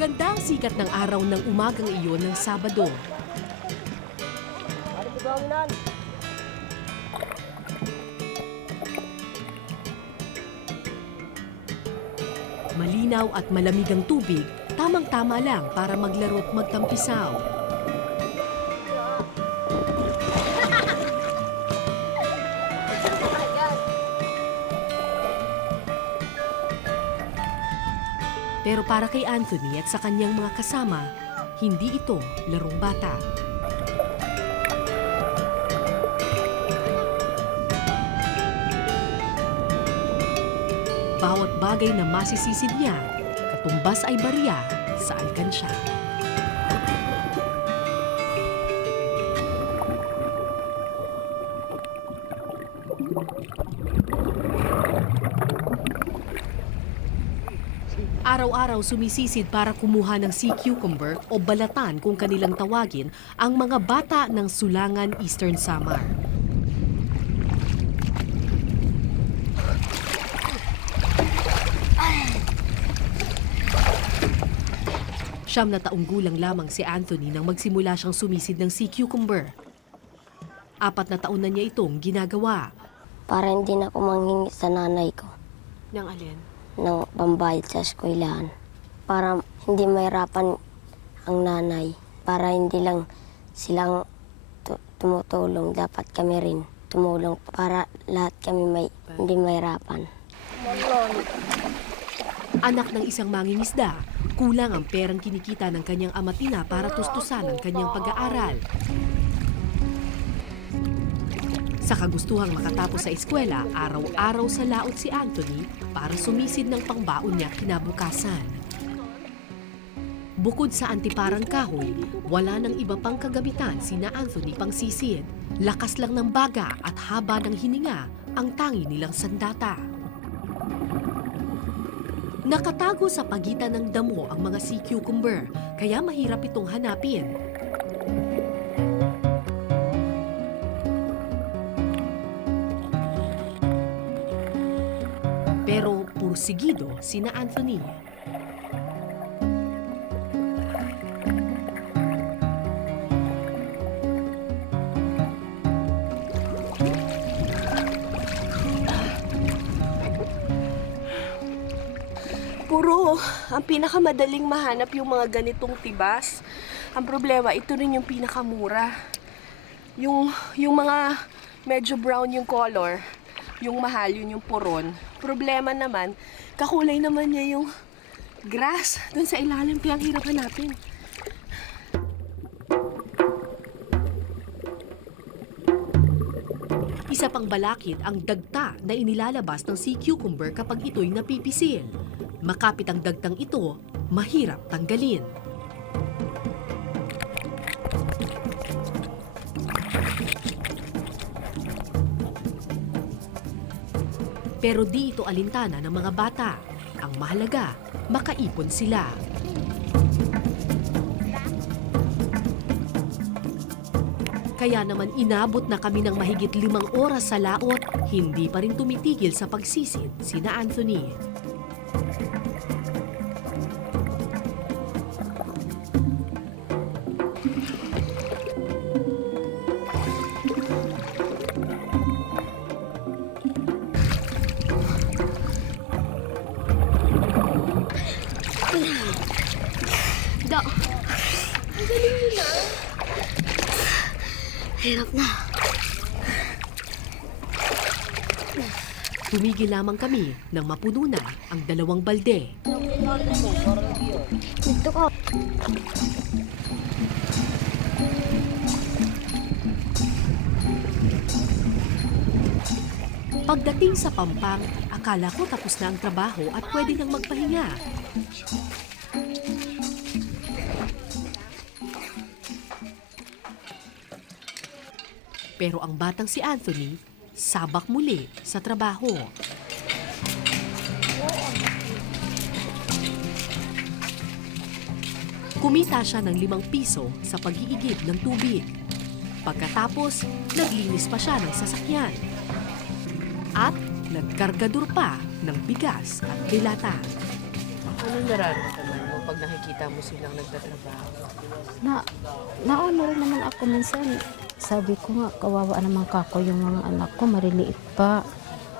Maganda ang sikat ng araw ng umagang iyon ng Sabado. Malinaw at malamig ang tubig, tamang-tama lang para maglaro at magtampisaw. Pero para kay Anthony at sa kanyang mga kasama, hindi ito larong bata. Bawat bagay na masisisid niya, katumbas ay barya sa alkansya. Araw-araw sumisisid para kumuha ng sea cucumber o balatan kung kanilang tawagin ang mga bata ng Sulangan Eastern Samar. Siyam na taong gulang lamang si Anthony nang magsimula siyang sumisid ng sea cucumber. 4 na taon na niya itong ginagawa. Para hindi na ako manghingi sa nanay ko Nang alin? ng pambayad sa eskwelahan. Para hindi mahirapan ang nanay. Para hindi lang silang tumutulong. Dapat kami rin tumulong para lahat kami hindi mahirapan. Anak ng isang mangingisda, kulang ang perang kinikita ng kanyang ama't ina para tustusan ang kanyang pag-aaral. Sa kagustuhang makatapos sa eskwela, araw-araw sa laot si Anthony para sumisid ng pangbaon niya kinabukasan. Bukod sa antiparang kahoy, wala nang iba pang kagamitan sina Anthony pang sisid. Lakas lang ng baga at haba ng hininga ang tangi nilang sandata. Nakatago sa pagitan ng damo ang mga sea cucumber, kaya mahirap itong hanapin. Pero pursigido sina Anthony. Puro, ang pinakamadaling mahanap yung mga ganitong tibas. Ang problema, ito rin yung pinakamura. Yung mga medyo brown yung color, yung mahal, yun yung puron. Problema naman, kakulay naman niya yung grass dun sa ilalim, kaya ang hirap hanapin. Isa pang balakid ang dagta na inilalabas ng sea cucumber kapag ito'y napipisil. Makapit ang dagtang ito, mahirap tanggalin. Pero di ito alintana ng mga bata. Ang mahalaga, makaipon sila. Kaya naman inabot na kami ng mahigit 5 oras sa laot, hindi pa rin tumitigil sa pagsisid sina Anthony. Hirap na. Tumigil lamang kami nang mapuno na ang 2 balde. Dito ko. Pagdating sa Pampang, akala ko tapos na ang trabaho at pwede nang magpahinga. Pero ang batang si Anthony, sabak muli sa trabaho. Kumita siya ng 5 piso sa pag-iigib ng tubig. Pagkatapos, naglinis pa siya ng sasakyan. At nagkargador pa ng bigas at dilata. Ano nararamdaman mo pag nakikita mo silang nagtatrabaho? Naano rin naman ako minsan. Sabi ko nga, kawawa naman kako yung mga anak ko, mariliit pa.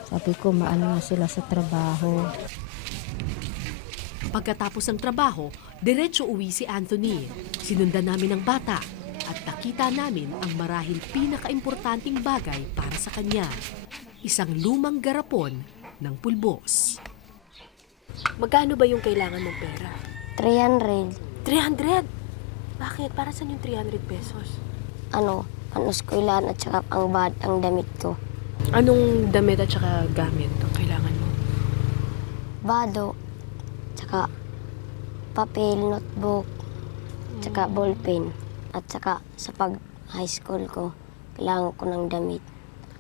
Sabi ko, maano na sila sa trabaho. Pagkatapos ng trabaho, diretso uwi si Anthony. Sinundan namin ang bata at nakita namin ang marahil pinakaimportanting bagay para sa kanya. Isang lumang garapon ng pulbos. Magkano ba yung kailangan ng pera? 300. 300? Bakit? Para saan yung 300 pesos? Eskwelahan at saka ang damit ko. Anong damit at saka gamit ang kailangan mo? Bado, tsaka papel, notebook, tsaka ballpen. At saka sa pag-high school ko, kailangan ko ng damit.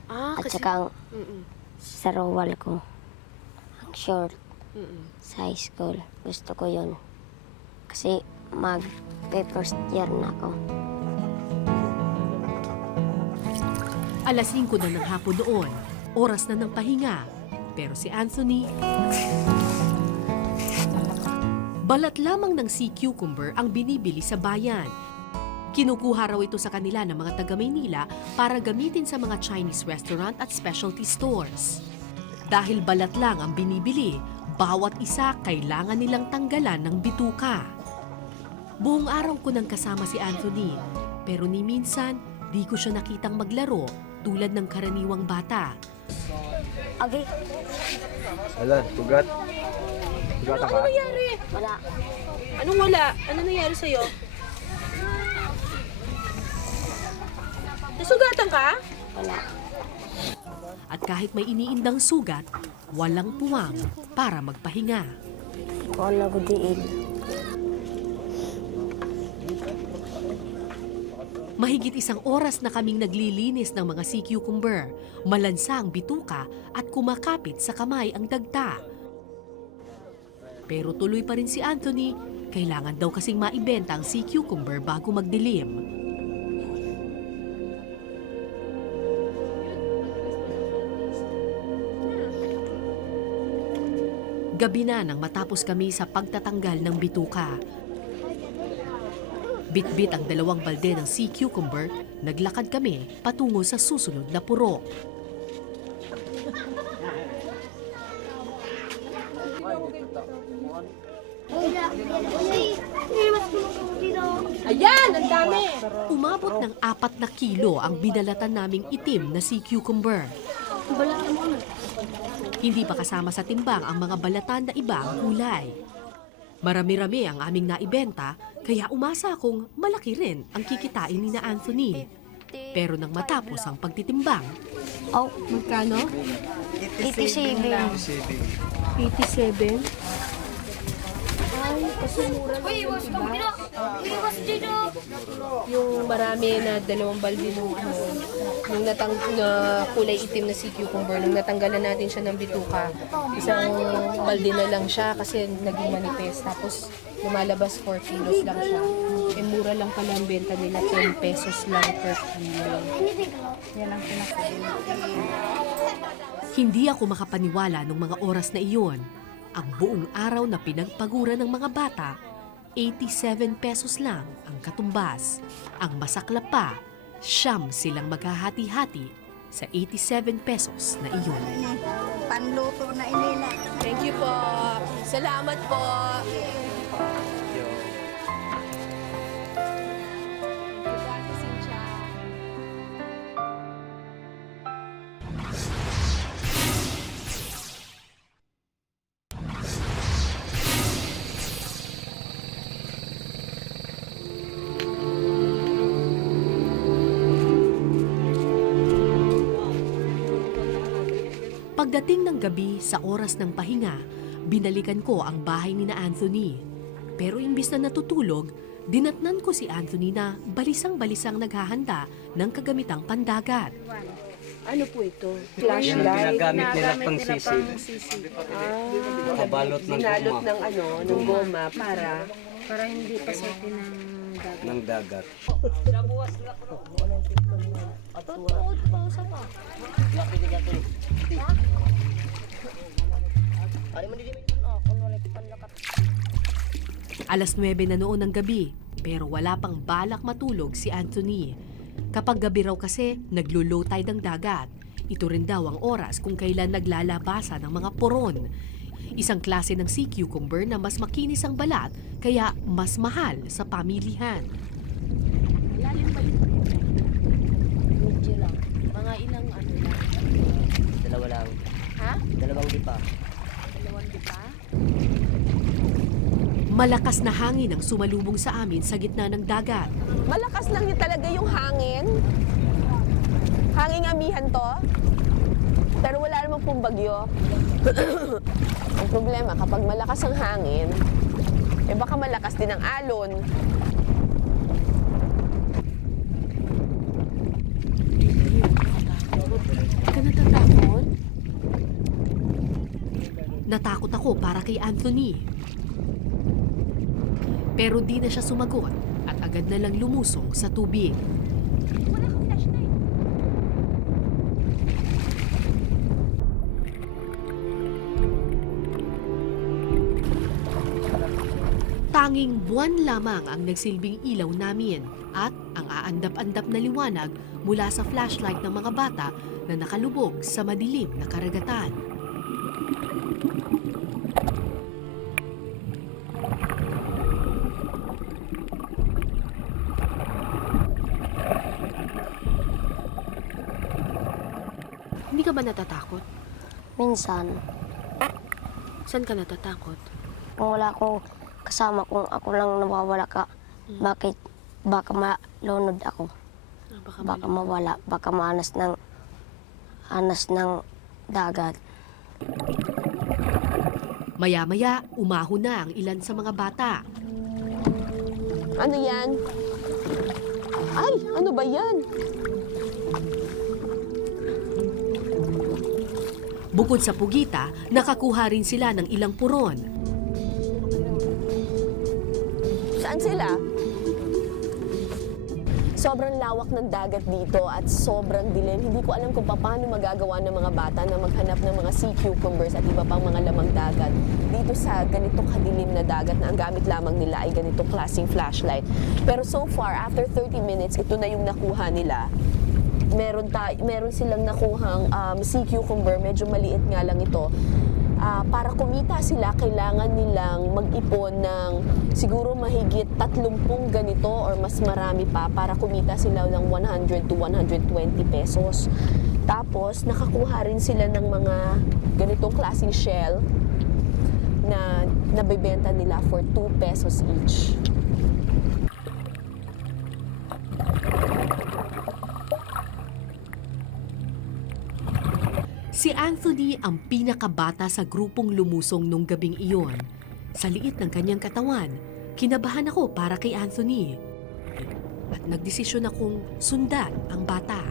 At saka ang sarowal ko, ang short sa high school. Gusto ko yun. Kasi mag-first year na ako. Alas 5 na ng hapon noon, oras na ng pahinga. Pero si Anthony, balat lamang ng sea cucumber ang binibili sa bayan. Kinukuha raw ito sa kanila ng mga taga Maynila para gamitin sa mga Chinese restaurant at specialty stores. Dahil balat lang ang binibili, bawat isa kailangan nilang tanggalan ng bituka. Buong araw ko nang kasama si Anthony, pero ni minsan di ko siya nakitang maglaro tulad ng karaniwang bata. Abi, Alan, sugat. Sugatan ka? wala. Anong wala? Ano nangyari sa'yo? Nasugatan ka? Wala. At kahit may iniindang sugat, walang puwang para magpahinga. Kung ano ko diin. Mahigit 1 oras na kaming naglilinis ng mga sea cucumber, malansa ang bituka at kumakapit sa kamay ang dagta. Pero tuloy pa rin si Anthony, kailangan daw kasing maibenta ang sea cucumber bago magdilim. Gabi na nang matapos kami sa pagtatanggal ng bituka. Bit-bit ang 2 balde ng sea cucumber, naglakad kami patungo sa susunod na purok. Ayan! Ang dami! Umabot ng 4 na kilo ang binalatan naming itim na sea cucumber. Hindi pa kasama sa timbang ang mga balatan na iba ang kulay. Marami-rami ang aming naibenta, kaya umasa akong malaki rin ang kikitain ni na Anthony. Pero nang matapos ang pagtitimbang, Oh, Magkano? 87. 87? Ay, kasi mura lang yun, diba? Yung marami na 2 balde nung na kulay itim na sea cucumber, nung natanggalan natin siya ng bituka, isang balde na lang siya kasi naging manipis. Tapos lumalabas 4 kilos lang siya. Eh, mura lang pala ang benta nila, 10 pesos lang per kilo. hindi ako makapaniwala nung mga oras na iyon. Ang buong araw na pinagpagura ng mga bata, 87 pesos lang ang katumbas. Ang masaklap pa, 9 silang maghahati-hati sa 87 pesos na iyon. Panluto na inina. Thank you po. Salamat po. Pagdating ng gabi sa oras ng pahinga, binalikan ko ang bahay ni na Anthony. Pero imbis na natutulog, dinatnan ko si Anthony na balisang-balisang naghahanda ng kagamitang pandagat. Ano po ito? Yung Flashlight? ginagamit nila pang sisig. Nakabalot ng Binalot guma. ng ng goma para... Para hindi pasukin ng Ng dagat. dagat. Tutuod pa sa pa. Ari man di ako kunwari panlakat. Alas 9 na noon ng gabi, pero wala pang balak matulog si Anthony. Kapag gabi raw kasi, naglo-low tide ang dagat. Ito rin daw ang oras kung kailan naglalabasan ng mga poron. Isang klase ng sea cucumber na mas makinis ang balat, kaya mas mahal sa pamilihan. Lalim ba yun? Medyo lang. Mga ilang ano lang? Dalawa lang. Ha? Dalawang dipa. Dalawang di ba? Malakas na hangin ang sumalubong sa amin sa gitna ng dagat. Malakas lang yun talaga yung hangin. Hanging amihan to. Pero wala namang pong bagyo. Ang problema, kapag malakas ang hangin, eh baka malakas din ang alon. Ka natatakot? Natakot ako para kay Anthony. Pero di na siya sumagot at agad na lang lumusong sa tubig. Tanging buwan lamang ang nagsilbing ilaw namin at ang aandap-andap na liwanag mula sa flashlight ng mga bata na nakalubog sa madilim na karagatan. Hindi ka ba natatakot? Minsan, Saan ka natatakot? kung wala akong kasama, kung ako lang nawawala ka, bakit? Baka malunod ako. Baka mawala, baka maanas ng dagat. Maya-maya, umahon na ang ilan sa mga bata. Ano yan? Ay, ano ba yan? Bukod sa pugita, nakakuha rin sila ng ilang puron. Saan sila? Sobrang lawak ng dagat dito at sobrang dilim. Hindi ko alam kung paano magagawa ng mga bata na maghanap ng mga sea cucumbers at iba pang mga lamang dagat dito sa ganitong kadilim na dagat na ang gamit lamang nila ay ganitong klaseng flashlight. Pero so far, after 30 minutes, ito na yung nakuha nila. Meron silang nakuhang sea cucumber, medyo maliit nga lang ito. Para kumita sila, kailangan nilang mag-ipon ng siguro mahigit 30 ganito or mas marami pa para kumita sila ng 100 to 120 pesos. Tapos, nakakuha rin sila ng mga ganitong klaseng shell na nabibenta nila for 2 pesos each. Si Anthony ang pinakabata sa grupong lumusong nung gabing iyon. Sa liit ng kanyang katawan, kinabahan ako para kay Anthony. At nagdesisyon akong sundan ang bata.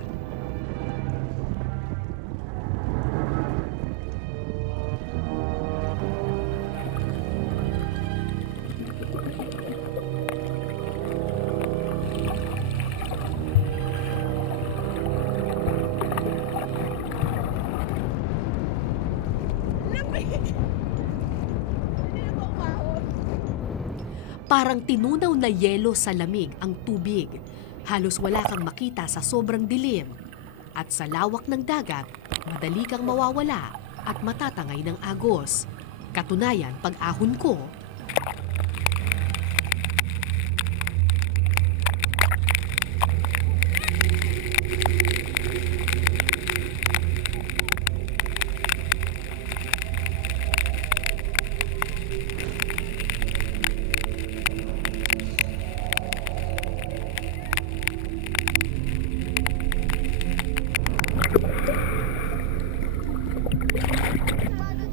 Parang tinunaw na yelo sa lamig ang tubig. Halos wala kang makita sa sobrang dilim. At sa lawak ng dagat, madali kang mawawala at matatangay ng agos. Katunayan, pag-ahon ko,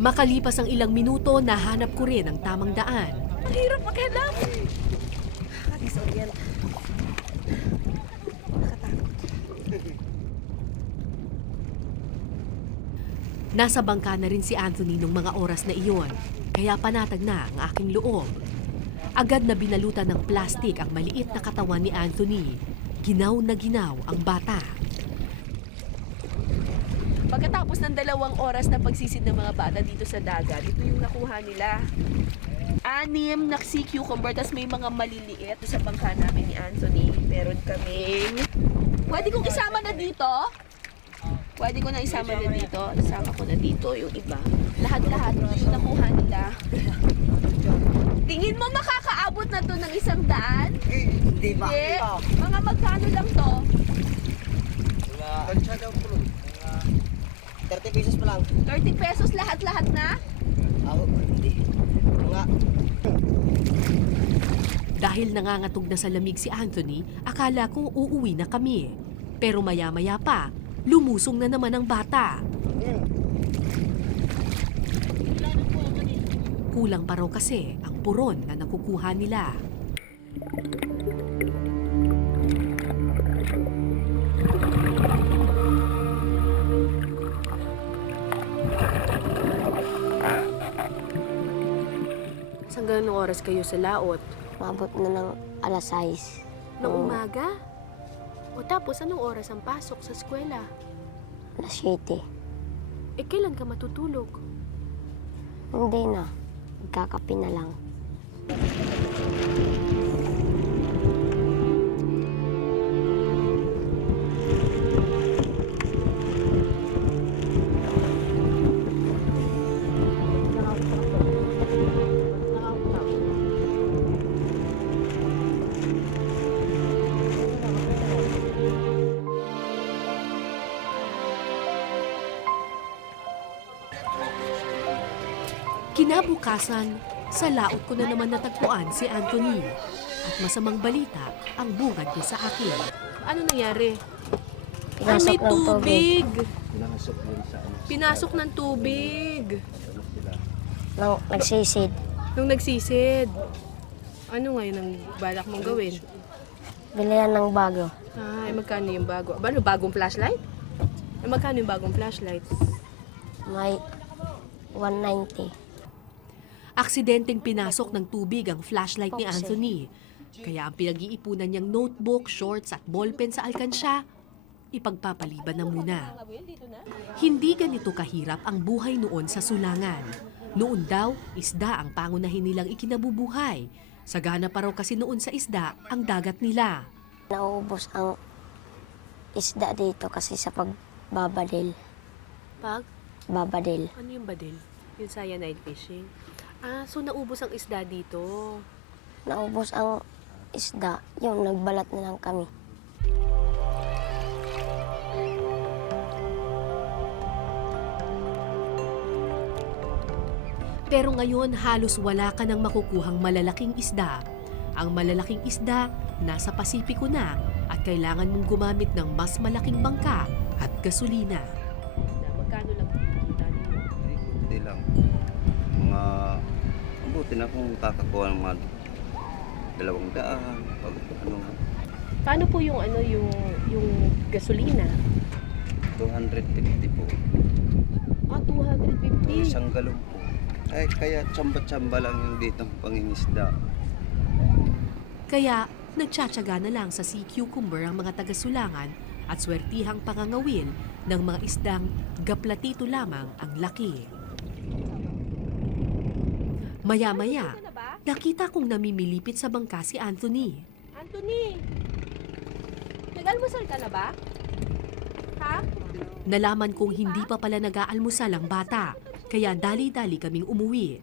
makalipas ang ilang minuto, nahanap ko rin ang tamang daan. Mahirap maghanap! Nakadisorient. Nasa bangka na rin si Anthony nung mga oras na iyon, kaya panatag na ang aking loob. Agad na binalutan ng plastik ang maliit na katawan ni Anthony. Ginaw na ginaw ang bata. Pagkatapos ng 2 oras na pagsisid ng mga bata dito sa dagat, ito yung nakuha nila. anim na sea cucumber, tapos may mga maliliit sa bangka namin ni Anthony. Meron kaming... Pwede kong isama na dito? Pwede ko na isama na dito. Isama ko na dito yung iba. Lahat-lahat yung nakuha nila. Tingin mo makakaabot na to ng 100? Hindi ba? Hindi. Mga magkano lang to? Kansya daw po. 30 pesos pa lang. 30 pesos lahat-lahat na? Hindi. Mga Dahil nangangatog na sa lamig si Anthony, akala ko uuwi na kami. Pero maya-maya pa, lumusong na naman ang bata. Kulang pa raw kasi ang puron na nakukuha nila. Hanggang anong oras kayo sa laot? Mabot na ng alas 6. Nung umaga? O tapos anong oras ang pasok sa eskwela? Alas 7. Eh kailan ka matutulog? Hindi na. Magkakape na lang. Kinabukasan, sa laot ko na naman natagpuan si Anthony. At masamang balita ang bungad niya sa akin. Ano nangyari? Pinasok ng tubig. pinasok yun sa ano. Pinasok ng tubig. Nagsisid. Nung nagsisid. Ano ngayon ang balak mong gawin? Bilihan ng bago. Ay, magkano yung bago? Ano, bagong flashlight? Ay, magkano yung bagong flashlight? May 190. Aksidenteng pinasok ng tubig ang flashlight ni Anthony. Kaya ang pinag-iipunan niyang notebook, shorts at ballpen sa alkansya, ipagpapaliban na muna. Hindi ganito kahirap ang buhay noon sa Sulangan. Noon daw, isda ang pangunahin nilang ikinabubuhay. Sagana pa raw kasi noon sa isda ang dagat nila. Naubos ang isda dito kasi sa pagbabadil. Pag? Babadil. Ano yung badil? Yung cyanide fishing? Ah, so naubos ang isda dito. Naubos ang isda. Yung nagbalat na lang kami. Pero ngayon halos wala ka nang makukuhang malalaking isda. Ang malalaking isda nasa Pasipiko na at kailangan mong gumamit ng mas malaking bangka at gasolina. Magkano lang kinikita ninyo? Hindi lang. Mga mabuti na kung kakakuha ng mga 200. Pag ano, Paano po yung ano yung gasolina? 250 po. Ah, 250. Isang galon po. Ay, kaya tsamba-tsamba lang yung dito pangingisda. Kaya nagtsatsaga na lang sa sea cucumber ang mga taga-Sulangan at swertihang pangangawil ng mga isdang gaplatito lamang ang laki. Maya-maya, nakita kong namimilipit sa bangka si Anthony. Anthony! Nag-almusal ka na ba? Ha? Nalaman kong hindi pa pala nag-aalmusal ang bata, kaya dali-dali kaming umuwi.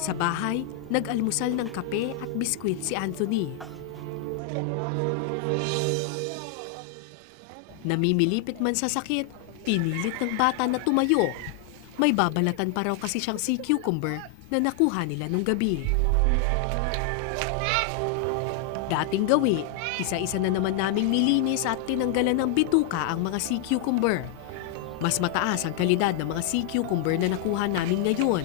Sa bahay, nag-almusal ng kape at biskwit si Anthony. Namimilipit man sa sakit, pinilit ng bata na tumayo. May babalatan pa raw kasi siyang sea cucumber na nakuha nila nung gabi. Dating gawi, isa-isa na naman naming nilinis at tinanggalan ng bituka ang mga sea cucumber. Mas mataas ang kalidad ng mga sea cucumber na nakuha namin ngayon.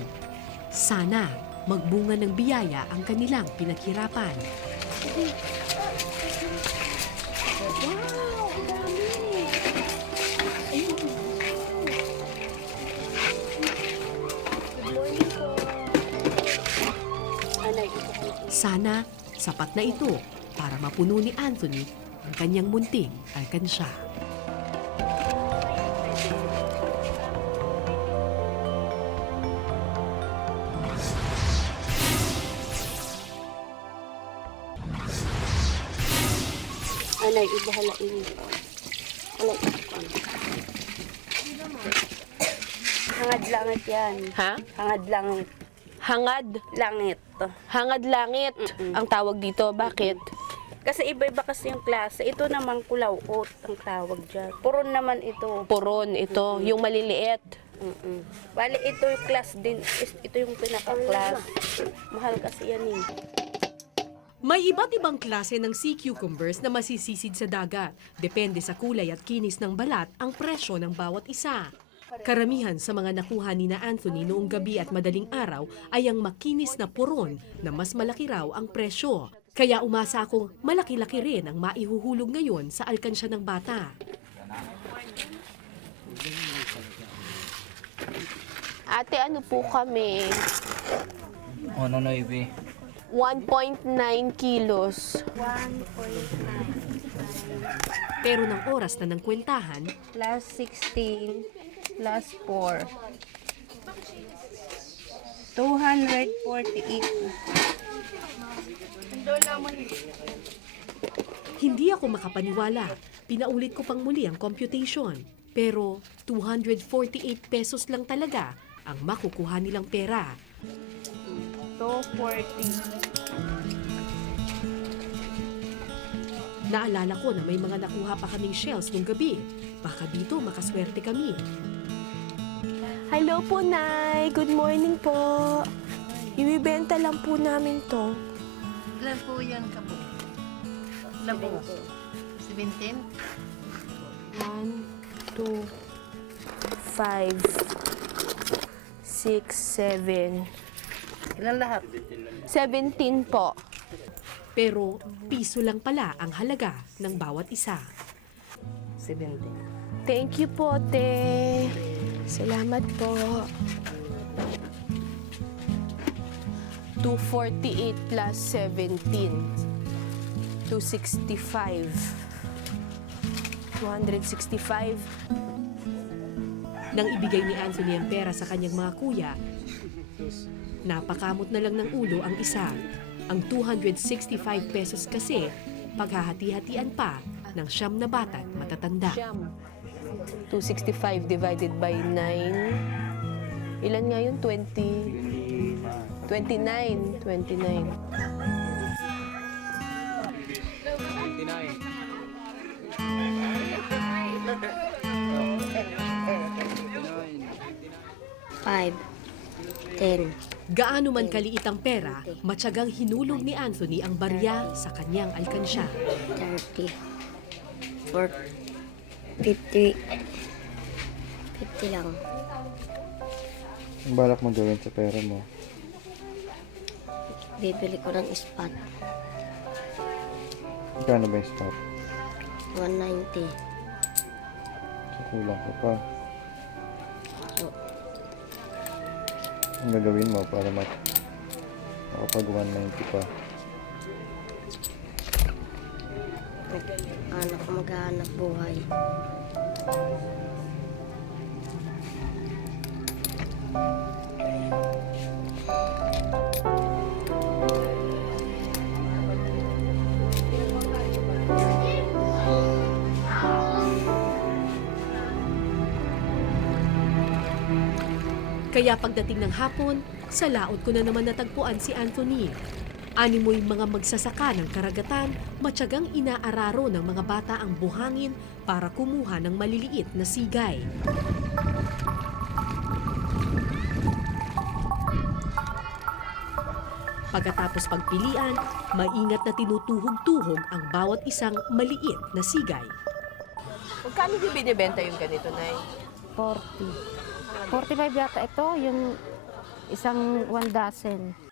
Sana magbunga ng biyaya ang kanilang pinaghirapan. Sana sapat na ito para mapuno ni Anthony ang kanyang munting alkansya. Anay, ibahala ini. Anay, hangad langit yan. Ha? Hangad langit. Hangad? Langit. Hangad langit ang tawag dito. Bakit? Kasi iba-iba kasi yung klase. Ito naman kulawot ang tawag dyan. Puron naman ito. Puron ito, yung maliliit. Bali, ito yung class din. Ito yung pinaka-class. Mahal kasi yan eh. May iba't ibang klase ng sea cucumbers na masisisid sa dagat. Depende sa kulay at kinis ng balat ang presyo ng bawat isa. Karamihan sa mga nakuha ni na Anthony noong gabi at madaling araw ay ang makinis na puron na mas malaki raw ang presyo. Kaya umasa akong malaki-laki rin ang maihuhulog ngayon sa alkansya ng bata. Ate, ano po kami? Ano na, Ibe? 1.9 kilos. Pero ng oras na ng kwentahan, Plus 16, plus 4. 248. hindi ako makapaniwala. Pinaulit ko pang muli ang computation. Pero 248 pesos lang talaga ang makukuha nilang pera. 240. Naalala ko na may mga nakuha pa kaming shells nung gabi. Baka dito makaswerte kami. Hello po, Nay. Good morning po. Ibibenta lang po namin to. Ilan po yan ka po? Ilan po? 17? 1, 2, 5, 6, 7. Ilan lahat? 17 po. Pero piso lang pala ang halaga ng bawat isa. 17. Thank you po, te. Salamat po. 248 plus 17. 265. 265. Nang ibigay ni Anthony ang pera sa kanyang mga kuya, napakamot na lang ng ulo ang isa. Ang 265 pesos kasi, paghahati-hatian pa ng 9 na bata't matatanda. 265 divided by 9. Ilan nga yun? 29. 29. Five, 10, Gaano man kaliit ang pera, matyagang hinulog ni Anthony ang barya sa kanyang alkansya. 30, 40, 50. 50 lang. Ang balak mo gawin sa pera mo? Bibili ko ng spot. Magkano ba yung stop? 190. So, kulang ka pa. So, Ang gagawin mo para makapag 190 pa? anak ko maghahanap buhay. Kaya pagdating ng hapon, sa laot ko na naman natagpuan si Anthony. Animoy mga magsasaka ng karagatan, matyagang inaararo ng mga bata ang buhangin para kumuha ng maliliit na sigay. Pagkatapos pagpilian, maingat na tinutuhog-tuhog ang bawat isang maliit na sigay. Magkano yung binibenta yung ganito, Nay? 40. 45 yata ito, yung isang 1 dozen.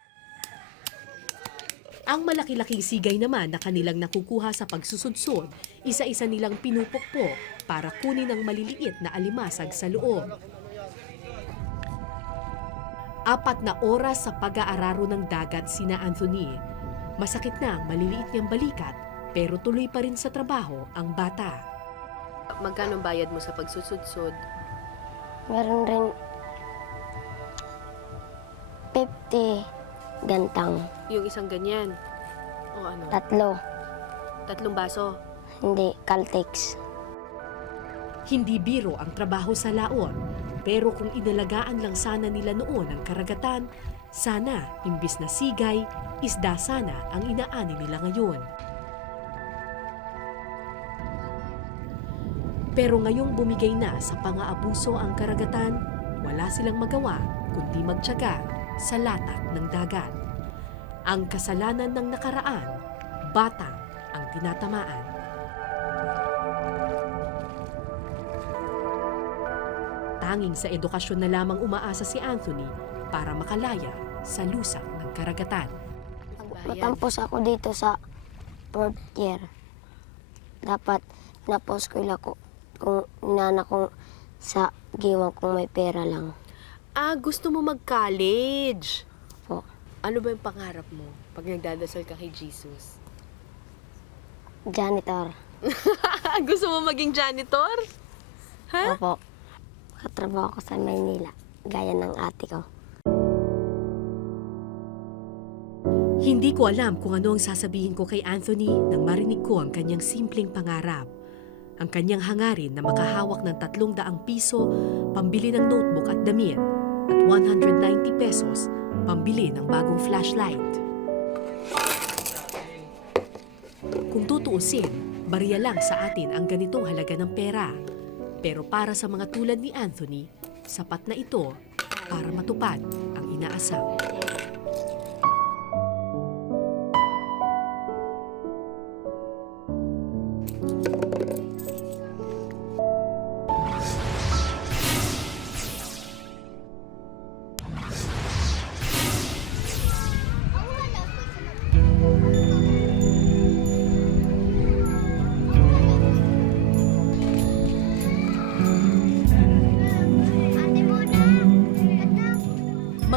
Ang malaki-laking sigay naman na kanilang nakukuha sa pagsusudsod, isa-isa nilang pinupukpok para kunin ang maliliit na alimasag sa loob. 4 na oras sa pag-aararo ng dagat sina Anthony. Masakit na ang maliliit niyang balikat, pero tuloy pa rin sa trabaho ang bata. Magkano bayad mo sa pagsusudsod? Meron rin 50 gantang. Yung isang ganyan. O ano? 3. 3 baso. Hindi, Caltex. Hindi biro ang trabaho sa laot, pero kung inalagaan lang sana nila noon ang karagatan, sana imbis na sigay, isda sana ang inaani nila ngayon. Pero ngayong bumigay na sa pang-aabuso ang karagatan, wala silang magawa kundi magtiyaga sa latat ng dagat. Ang kasalanan ng nakaraan, bata ang tinatamaan. Tanging sa edukasyon na lamang umaasa si Anthony para makalaya sa lusak ng karagatan. Matampos ako dito sa 4th year. Dapat napos ko ko kung inana ko sa giwang kung may pera lang. Ah, gusto mo mag-college? Po. Ano ba yung pangarap mo pag nagdadasal ka kay Jesus? Janitor. Gusto mo maging janitor? Ha? Opo. Katrabaho ko sa Maynila, gaya ng ate ko. Hindi ko alam kung ano ang sasabihin ko kay Anthony nang marinig ko ang kanyang simpleng pangarap. Ang kanyang hangarin na makahawak ng 300 piso, pambili ng notebook at damit, at 190 pesos, pambili ng bagong flashlight. Kung tutuusin, bariya lang sa atin ang ganitong halaga ng pera. Pero para sa mga tulad ni Anthony, sapat na ito para matupad ang inaasam.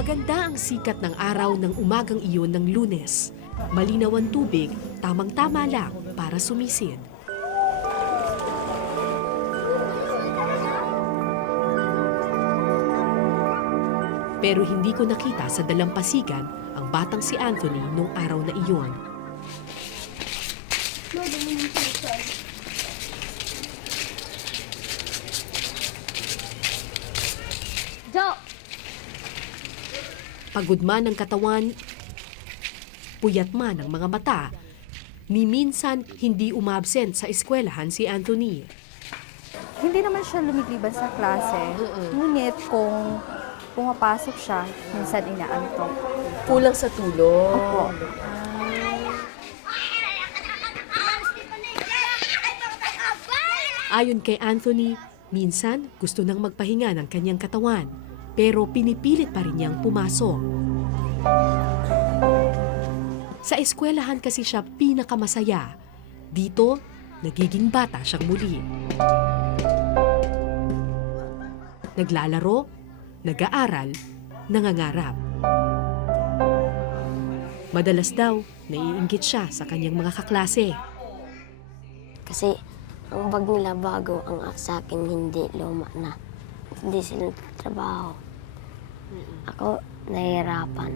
Maganda ang sikat ng araw ng umagang iyon ng Lunes. Malinaw ang tubig, tamang-tama lang para sumisid. Pero hindi ko nakita sa dalampasigan ang batang si Anthony nung araw na iyon. Pagod man ang katawan, puyat man ang mga mata, ni minsan hindi umabsent sa eskwelahan si Anthony. Hindi naman siya lumiliban sa klase. Ngunit kung pumapasok siya, minsan inaantok. Kulang sa tulog. Opo. Ayon kay Anthony, minsan gusto nang magpahinga ng kanyang katawan, pero pinipilit pa rin niyang pumasok. Sa eskwelahan kasi siya pinakamasaya. Dito, nagiging bata siyang muli. Naglalaro, nag-aaral, nangangarap. Madalas daw, naiinggit siya sa kanyang mga kaklase. Kasi ang bag nila bago, ang sa akin hindi luma na. Hindi sila trabaho. Ako, nahihirapan.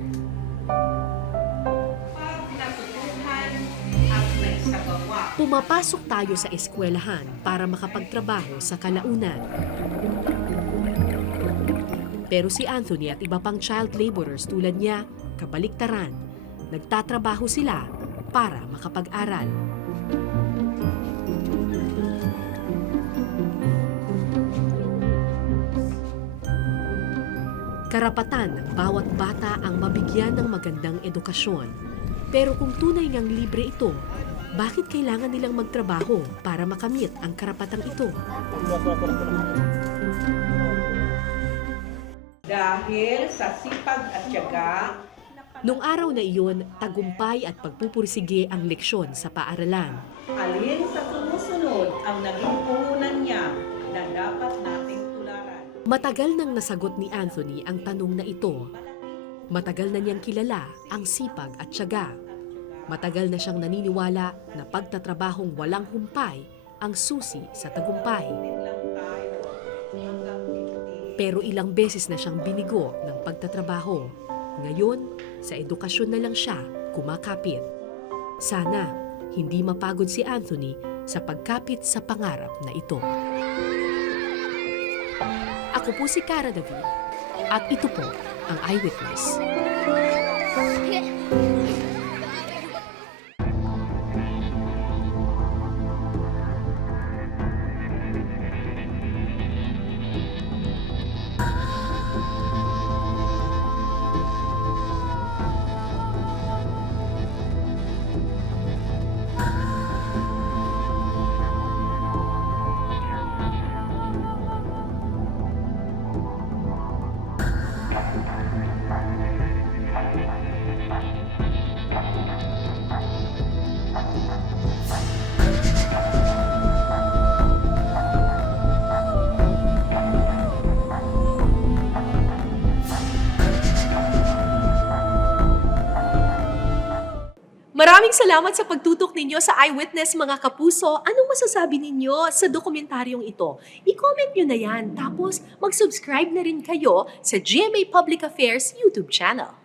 Pumapasok tayo sa eskwelahan para makapagtrabaho sa kalaunan. Pero si Anthony at iba pang child laborers tulad niya, kabaliktaran. Nagtatrabaho sila para makapag-aral. Karapatan ng bawat bata ang mabigyan ng magandang edukasyon. Pero kung tunay ngang libre ito, bakit kailangan nilang magtrabaho para makamit ang karapatang ito? Dahil sa sipag at tiyaga, Nung araw na iyon, tagumpay at pagpupursige ang leksyon sa paaralan. alin sa sumusunod ang naging puhunan niya na dapat nating tularan. Matagal nang nasagot ni Anthony ang tanong na ito. Matagal na niyang kilala ang sipag at tiyaga. Matagal na siyang naniniwala na pagtatrabahong walang humpay ang susi sa tagumpay. Pero ilang beses na siyang binigo ng pagtatrabaho. Ngayon, sa edukasyon na lang siya kumakapit. Sana hindi mapagod si Anthony sa pagkapit sa pangarap na ito. Ako po si Cara David at ito po ang Eyewitness. Maraming salamat sa pagtutok ninyo sa Eyewitness mga kapuso. Anong masasabi ninyo sa dokumentaryong ito? I-comment nyo na yan. Tapos mag-subscribe na rin kayo sa GMA Public Affairs YouTube channel.